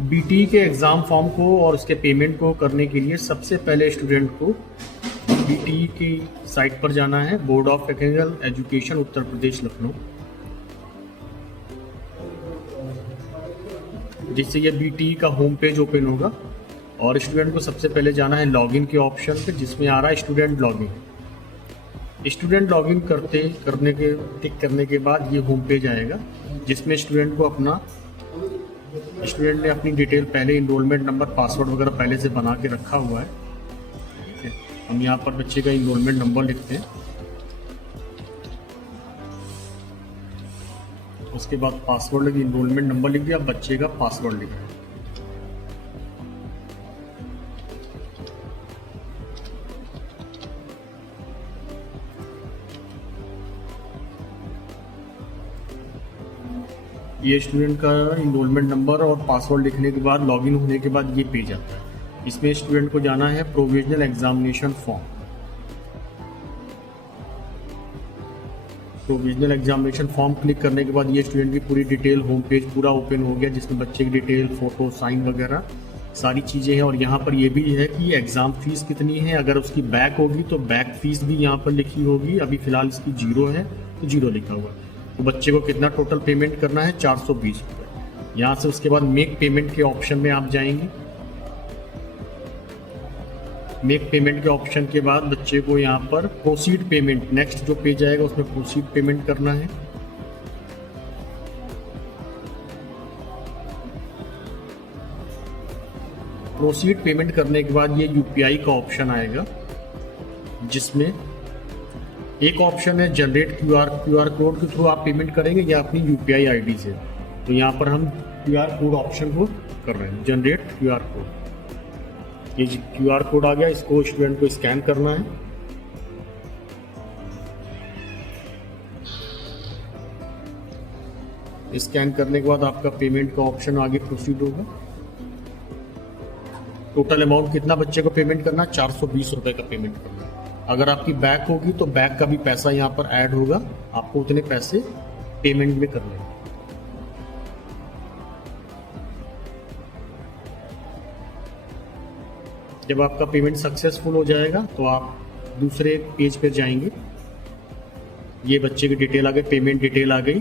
BT के exam form को और उसके पेमेंट को करने के लिए सबसे पहले स्टूडेंट को बीटी की साइट पर जाना है, board of technical education Uttar Pradesh Lucknow, जिससे ये बीटी का होम पेज ओपन होगा। और स्टूडेंट को सबसे पहले जाना है लॉगिन के ऑप्शन पे, जिसमें आ रहा है स्टूडेंट लॉगिन। स्टूडेंट लॉगिन टिक करने के बाद ये होम पेज आएगा, जिसमें स्टूडेंट ने अपनी डिटेल पहले इनरोलमेंट नंबर, पासवर्ड वगैरह पहले से बना के रखा हुआ है। ठीक है, हम यहाँ पर बच्चे का इनरोलमेंट नंबर लिखते हैं, उसके बाद पासवर्ड लगी, इनरोलमेंट नंबर लिख दिया, बच्चे का पासवर्ड लिखा है। ये स्टूडेंट का इनरोलमेंट नंबर और पासवर्ड लिखने के बाद लॉगिन होने के बाद ये पेज आता है। इसमें स्टूडेंट को जाना है provisional examination form. Provisional examination form click करने के बाद ये स्टूडेंट की पूरी डिटेल, होम पेज पूरा ओपन हो गया, जिसमें बच्चे की डिटेल, फोटो, साइन वगैरह सारी चीज़ें हैं। और यहाँ पर ये भी है कि एग्ज़ाम फीस कितनी है। अगर उसकी बैक होगी तो बैक फीस भी यहाँ पर लिखी होगी। अभी फ़िलहाल इसकी 0 है तो 0 लिखा हुआ है। तो बच्चे को कितना टोटल पेमेंट करना है, 420 रुपये। यहाँ से उसके बाद मेक पेमेंट के ऑप्शन में आप जाएंगे। मेक पेमेंट के ऑप्शन के बाद बच्चे को यहाँ पर प्रोसीड पेमेंट, नेक्स्ट जो पेज आएगा उसमें प्रोसीड पेमेंट करना है। प्रोसीड पेमेंट करने के बाद ये यूपीआई का ऑप्शन आएगा, जिसमें एक ऑप्शन है जनरेट क्यूआर कोड के थ्रू आप पेमेंट करेंगे या अपनी यूपीआई आईडी से। तो यहाँ पर हम क्यूआर कोड ऑप्शन को कर रहे हैं, जनरेट क्यूआर कोड। ये क्यूआर कोड आ गया, इसको स्टूडेंट को स्कैन करना है। स्कैन करने के बाद आपका पेमेंट का ऑप्शन आगे प्रोसीड होगा। टोटल अमाउंट कितना बच्चे को पेमेंट करना, 420 रुपये का पेमेंट करना है। अगर आपकी बैक होगी तो बैक का भी पैसा यहाँ पर ऐड होगा, आपको उतने पैसे पेमेंट में करने हैं। जब आपका पेमेंट सक्सेसफुल हो जाएगा तो आप दूसरे पेज पर जाएंगे। ये बच्चे की डिटेल आ गई, पेमेंट डिटेल आ गई,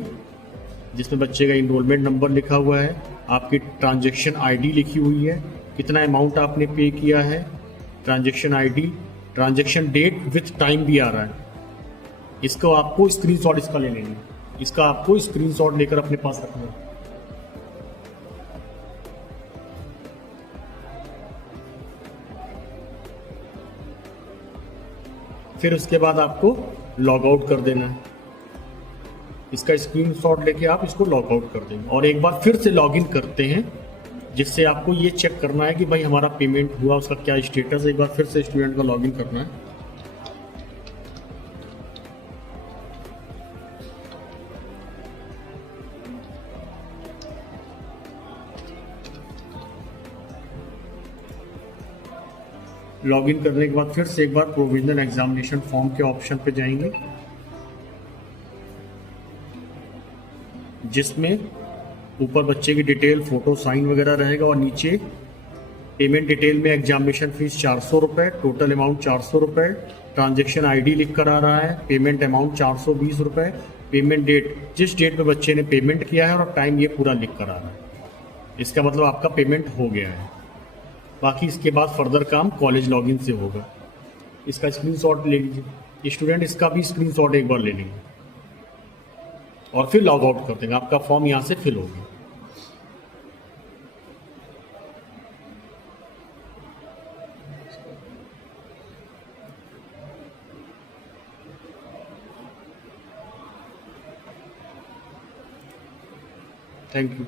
जिसमें बच्चे का इनरोलमेंट नंबर लिखा हुआ है, आपकी ट्रांजैक्शन आईडी लिखी हुई है, कितना अमाउंट आपने पे किया है, transaction ID, transaction date with time भी आ रहा है। इसको आपको स्क्रीनशॉट इसका ले लेना है, इसका आपको स्क्रीनशॉट लेकर अपने पास रखना है। फिर उसके बाद आपको लॉग आउट कर देना है। इसका स्क्रीनशॉट लेके आप इसको लॉग आउट कर देंगे और एक बार फिर से लॉगिन करते हैं, जिससे आपको ये चेक करना है कि भाई हमारा पेमेंट हुआ, उसका क्या स्टेटस है। एक बार फिर से स्टूडेंट का लॉगिन करना है। लॉगिन करने के बाद फिर से एक बार प्रोविजनल एग्जामिनेशन फॉर्म के ऑप्शन पे जाएंगे, जिसमें ऊपर बच्चे की डिटेल, फोटो, साइन वगैरह रहेगा और नीचे पेमेंट डिटेल में एग्जामिनेशन फीस 400 रुपये, टोटल अमाउंट 400 रुपये, ट्रांजैक्शन आईडी लिख कर आ रहा है, पेमेंट अमाउंट 420 रुपये, पेमेंट डेट, जिस डेट पे बच्चे ने पेमेंट किया है और टाइम ये पूरा लिख कर आ रहा है। इसका मतलब आपका पेमेंट हो गया है। बाकी इसके बाद फर्दर काम कॉलेज लॉगिन से होगा। इसका स्क्रीनशॉट ले लीजिए, स्टूडेंट इसका भी स्क्रीनशॉट एक बार ले लेंगे और फिर लॉग आउट कर देंगे। आपका फॉर्म यहाँ से फिल होगा। Thank you.